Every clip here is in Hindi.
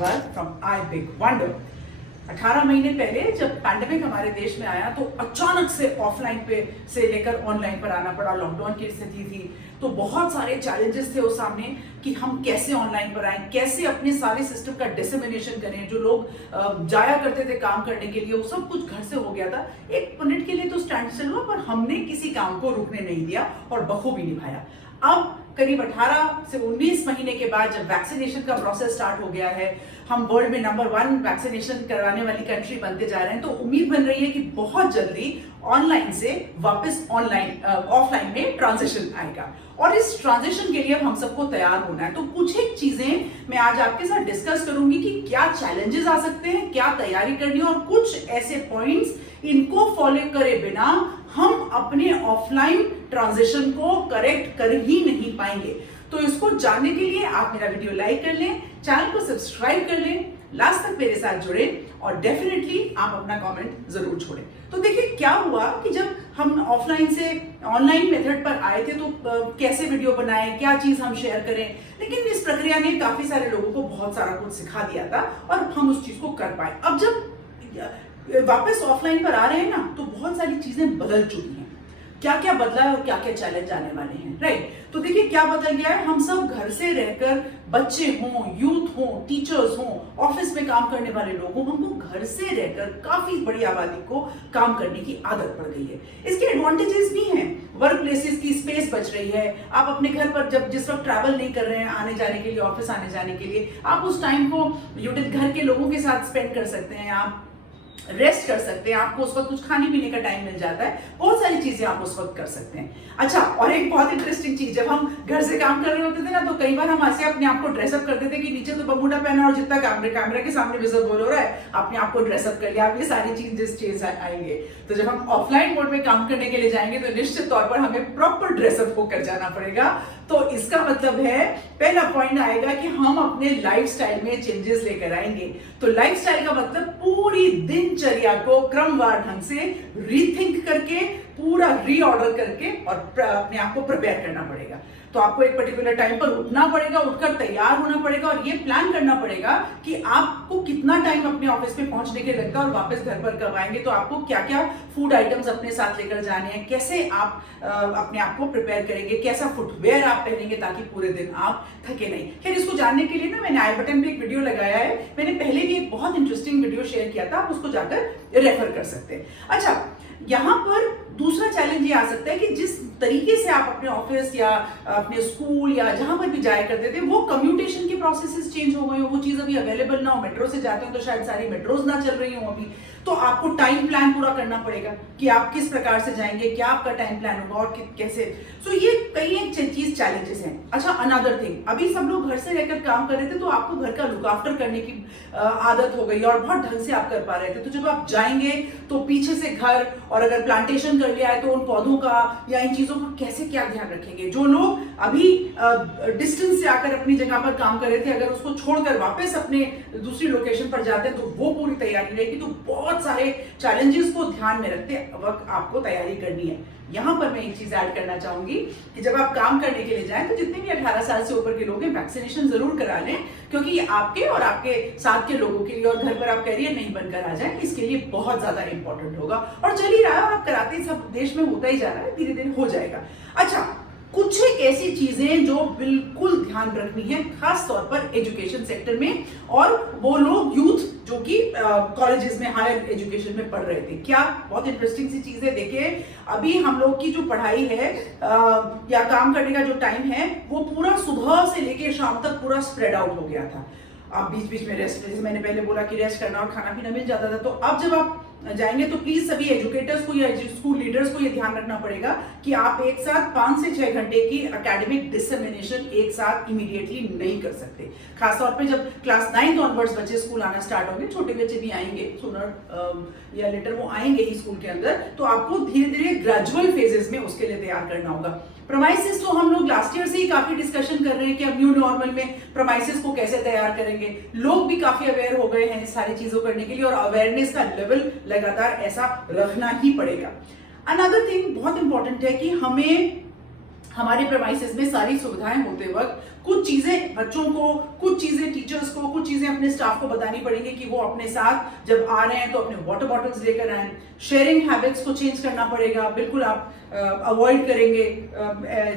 Bhardwaj from I big wonder. 18 महीने पहले जब पैंडेमिक हमारे देश में आया तो अचानक से ऑफलाइन पे से लेकर ऑनलाइन पर आना पड़ा। लॉकडाउन की स्थिति थी तो बहुत सारे चैलेंजेस थे उस सामने कि हम कैसे ऑनलाइन पर आए, कैसे अपने सारे सिस्टम का डिसेमिनेशन करें। जो लोग जाया करते थे काम करने के लिए वो सब कुछ घर से हो गया था। एक मिनट के लिए तो स्टैंड स्टिल हुआ, पर हमने किसी काम को रुकने नहीं दिया और बखूबी निभाया। अब करीब 18 से 19 महीने के बाद जब वैक्सीनेशन का प्रोसेस स्टार्ट हो गया है, हम वर्ल्ड में नंबर 1 वैक्सीनेशन करवाने वाली कंट्री बनते जा रहे हैं, तो उम्मीद बन रही है कि बहुत जल्दी ऑनलाइन से वापस ऑफलाइन में ट्रांजिशन आएगा। और इस ट्रांजिशन के लिए हम सबको तैयार होना है। तो कुछ एक चीजें मैं आज आपके साथ डिस्कस करूंगी कि क्या चैलेंजेस आ सकते हैं, क्या तैयारी करनी है, और कुछ ऐसे पॉइंट्स इनको फॉलो करे बिना हम अपने ऑफलाइन ट्रांजिशन को करेक्ट कर ही नहीं पाएंगे। तो इसको जानने के लिए आप मेरा वीडियो लाइक कर लें, चैनल को सब्सक्राइब कर लें, लास्ट तक मेरे साथ जुड़े और डेफिनेटली आप अपना कमेंट जरूर छोड़ें। तो देखिए क्या हुआ कि जब हम ऑफलाइन से ऑनलाइन मेथड पर आए थे तो कैसे वीडियो बनाएं, क्या चीज हम शेयर करें, लेकिन इस प्रक्रिया ने काफी सारे लोगों को बहुत सारा कुछ सिखा दिया था और हम उस चीज को कर पाए। अब जब वापस ऑफलाइन पर आ रहे हैं ना, तो बहुत सारी चीजें बदल चुकी हैं। क्या क्या बदला है और क्या क्या चैलेंज आने वाले हैं, राइट? तो देखिए क्या बदल गया है। हम सब घर से रहकर, बच्चे हों, यूथ हों, टीचर्स हों, ऑफिस में काम करने वाले लोग हों, हमको घर से रहकर काफी बड़ी आबादी को काम करने की आदत पड़ गई है। इसके एडवांटेजेस भी हैं। वर्क प्लेसेस की स्पेस बच रही है। आप अपने घर पर जब जिस वक्त ट्रैवल नहीं कर रहे हैं आने जाने के लिए, ऑफिस आने जाने के लिए, आप उस टाइम को घर के लोगों के साथ स्पेंड कर सकते हैं, आप रेस्ट कर सकते हैं, आपको उस वक्त कुछ खाने पीने का टाइम मिल जाता है, बहुत सारी चीजें आप उस वक्त कर सकते हैं। अच्छा, और एक बहुत इंटरेस्टिंग चीज, जब हम घर से काम कर रहे होते थे ना, तो कई बार हम ऐसे अपने आप को ड्रेसअप करते थे कि नीचे तो बमूडा पहना और जितना कैमरा के सामने विजिबल हो रहा है अपने आप को ड्रेसअप कर लिया। आप ये सारी चेंज आएंगे। तो जब हम ऑफलाइन मोड में काम करने के लिए जाएंगे तो निश्चित तौर पर हमें प्रॉपर ड्रेसअप होकर जाना पड़ेगा। तो इसका मतलब है, पहला पॉइंट आएगा कि हम अपने लाइफस्टाइल में चेंजेस लेकर आएंगे। तो लाइफस्टाइल का मतलब पूरी दिनचर्या को क्रमवार ढंग से रीथिंक करके, पूरा रीऑर्डर करके और अपने आप को प्रिपेयर करना पड़ेगा। तो आपको एक पर्टिकुलर टाइम पर उठना पड़ेगा, उठकर तैयार होना पड़ेगा और ये प्लान करना पड़ेगा कि आपको कितना टाइम अपने ऑफिस में पहुंचने के लगता है और वापस घर पर कब आएंगे। तो आपको क्या क्या फूड आइटम्स अपने साथ लेकर जाने हैं, कैसे आप अपने आप को प्रिपेयर करेंगे, कैसा फुटवेयर आप पहनेंगे ताकि पूरे दिन आप थके नहीं। खैर, इसको जानने के लिए ना मैंने आई बटन पे एक वीडियो लगाया है। मैंने पहले भी एक बहुत इंटरेस्टिंग वीडियो शेयर किया था, आप उसको जाकर रेफर कर सकते हैं। अच्छा, यहाँ पर दूसरा चैलेंज ये आ सकता है कि जिस तरीके से आप अपने ऑफिस या अपने स्कूल या जहां पर भी जाया करते थे, वो कम्यूटेशन के प्रोसेसेस चेंज हो गए हो, वो चीज अभी अवेलेबल ना हो। मेट्रो से जाते हो तो शायद सारी मेट्रोज ना चल रही हो अभी, तो आपको टाइम प्लान पूरा करना पड़ेगा कि आप किस प्रकार से जाएंगे, क्या आपका टाइम प्लान होगा और कैसे। सो ये कई एक चीज चैलेंजेस हैं। अच्छा, अनदर थिंग, अभी सब लोग घर से रहकर काम कर रहे थे तो आपको घर का लुक आफ्टर करने की आदत हो गई और बहुत ढंग से आप कर पा रहे थे। तो जब आप जाएंगे तो पीछे से घर, और अगर प्लांटेशन कर लिया है तो उन पौधों का या इन चीजों का कैसे क्या ध्यान रखेंगे। जो लोग अभी डिस्टेंस से आकर अपनी जगह पर काम कर रहे थे, अगर उसको छोड़कर वापस अपने दूसरी लोकेशन पर जाते हैं तो वो पूरी तैयारी रहेगी। तो बहुत सारे चैलेंजेस को ध्यान में रखते वक्त आपको तैयारी करनी है। यहां पर मैं एक चीज ऐड करना चाहूंगी कि जब आप काम करने के लिए जाएं तो जितने भी 18 साल से ऊपर के लोग हैं, वैक्सीनेशन जरूर करा लें, क्योंकि ये आपके और आपके साथ के लोगों के लिए, और घर पर आप कैरियर नहीं बनकर आ जाए, इसके लिए बहुत ज्यादा इंपॉर्टेंट होगा। और चल ही रहा है और आप कराते सब देश में होता ही जा रहा है, धीरे धीरे हो जाएगा। अच्छा, कुछ एक ऐसी चीजें जो बिल्कुल ध्यान रखनी है, खास तौर पर एजुकेशन सेक्टर में, और वो लोग यूथ जो कि कॉलेजेस में, हायर एजुकेशन में पढ़ रहे थे। क्या बहुत इंटरेस्टिंग सी चीज है। देखिए, अभी हम लोग की जो पढ़ाई है या काम करने का जो टाइम है, वो पूरा सुबह से लेके शाम तक पूरा स्प्रेड आउट हो गया था। आप बीच बीच में रेस्ट, जैसे मैंने पहले बोला कि रेस्ट करना और खाना पीना मिल जाता था। तो अब जब आप जाएंगे तो प्लीज सभी एजुकेटर्स को या स्कूल लीडर्स को ये ध्यान रखना पड़ेगा कि आप एक साथ 5 से 6 घंटे की एकेडमिक डिसेमिनेशन एक साथ इमीडिएटली नहीं कर सकते। खासतौर पे जब क्लास 9 ऑनवर्ड्स बच्चे स्कूल आना स्टार्ट होंगे, छोटे बच्चे भी आएंगे सूनर या लेटर, वो आएंगे ही स्कूल के अंदर, तो आपको धीरे धीरे ग्रेजुअल फेजेस में उसके लिए तैयार करना होगा। प्रोमाइसेस तो हम लोग लास्ट ईयर से ही काफी डिस्कशन कर रहे हैं कि अब न्यू नॉर्मल में प्रोमाइसेस को कैसे तैयार करेंगे। लोग भी काफी अवेयर हो गए हैं इस सारी चीजों करने के लिए, और अवेयरनेस का लेवल लगातार ऐसा रखना ही पड़ेगा। अनदर थिंग बहुत इंपॉर्टेंट है कि हमारे प्रेमाइसेस में सारी सुविधाएं होते वक्त कुछ चीजें बच्चों को, कुछ चीजें टीचर्स को, कुछ चीजें अपने स्टाफ को बतानी पड़ेंगी कि वो अपने साथ जब आ रहे हैं तो अपने वाटर बॉटल्स लेकर आए। शेयरिंग हैबिट्स को चेंज करना पड़ेगा, बिल्कुल आप अवॉइड करेंगे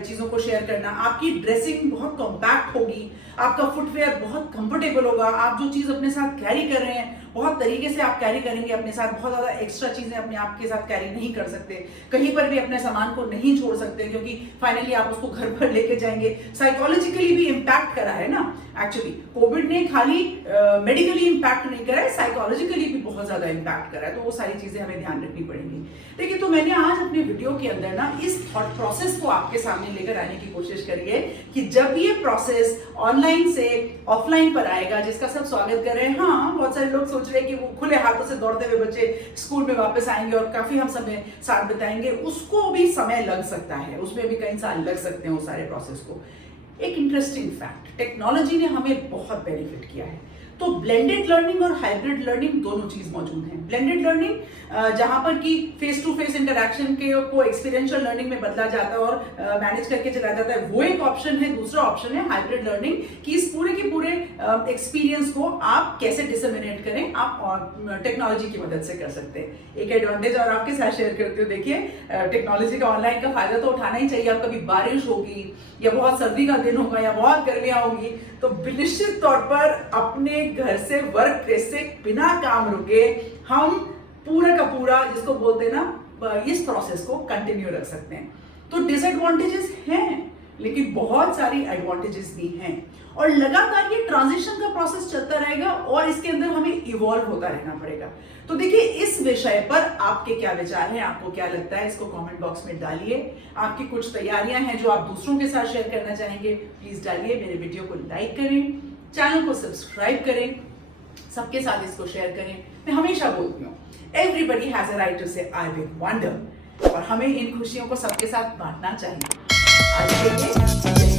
चीजों को शेयर करना। आपकी ड्रेसिंग बहुत कॉम्पैक्ट होगी, आपका फुटवेयर बहुत कंफर्टेबल होगा, आप जो चीज अपने साथ कैरी कर रहे हैं बहुत तरीके से आप कैरी करेंगे अपने साथ, बहुत ज्यादा एक्स्ट्रा चीजें अपने आप के साथ कैरी नहीं कर सकते, कहीं पर भी अपने सामान को नहीं छोड़ सकते क्योंकि फाइनली आप उसको घर पर लेके जाएंगे। साइकोलॉजिकली भी इम्पैक्ट करा है ना, एक्चुअली कोविड ने खाली मेडिकली इम्पैक्ट नहीं करा है, साइकोलॉजिकली भी बहुत ज्यादा इम्पैक्ट करा है, तो वो सारी चीजें हमें ध्यान रखनी पड़ेंगी। देखिए, तो मैंने आज अपने वीडियो के अंदर ना इस थॉट प्रोसेस को आपके सामने लेकर आने की कोशिश करी है कि जब ये प्रोसेस ऑनलाइन से ऑफलाइन पर आएगा, जिसका सब स्वागत कर रहे हैं। हाँ, बहुत सारे लोग सोच रहे हैं कि वो खुले हाथों से दौड़ते हुए बच्चे स्कूल में वापस आएंगे और काफी हम समय साथ बिताएंगे, उसको भी समय लग सकता है, उसमें भी कई साल लग सकते हैं उस सारे प्रोसेस को। एक इंटरेस्टिंग फैक्ट, टेक्नोलॉजी ने हमें बहुत बेनिफिट किया है। तो ब्लेंडेड लर्निंग और हाइब्रिड लर्निंग दोनों चीज मौजूद है। ब्लेंडेड लर्निंग जहां पर कि फेस टू फेस इंटरैक्शन के को एक्सपीरियंशियल लर्निंग में बदला जाता है और मैनेज करके चलाया जाता है, वो एक ऑप्शन है। दूसरा ऑप्शन है हाइब्रिड लर्निंग कि इस पूरे के पूरे एक्सपीरियंस को आप कैसे डिसमिनेट करें, आप टेक्नोलॉजी की मदद से कर सकते हैं। एक एडवांटेज और आपके साथ शेयर करते हो। देखिए, टेक्नोलॉजी का ऑनलाइन का फायदा तो उठाना ही चाहिए। आप कभी बारिश होगी या बहुत सर्दी का दिन होगा या बहुत गर्मियां होगी तो निश्चित तौर पर अपने घर से वर्क प्लेस से बिना काम रुके हम पूरा का पूरा, जिसको बोलते हैं ना, इस प्रोसेस को कंटिन्यू रख सकते हैं। तो डिसएडवांटेजेस हैं लेकिन बहुत सारी एडवांटेजेस भी हैं और लगातार ये ट्रांजिशन का प्रोसेस चलता रहेगा और इसके अंदर हमें इवॉल्व होता रहना पड़ेगा। तो देखिए, इस विषय पर आपके क्या विचार हैं, आपको क्या लगता है, इसको कमेंट बॉक्स में डालिए। आपकी कुछ तैयारियां हैं जो आप दूसरों के साथ शेयर करना चाहेंगे, प्लीज डालिए। मेरे वीडियो को लाइक करें, चैनल को सब्सक्राइब करें, सबके साथ इसको शेयर करें। मैं हमेशा बोलती हूँ, everybody has a right to say I will wonder, और हमें इन खुशियों को सबके साथ बांटना चाहिए। आज के लिए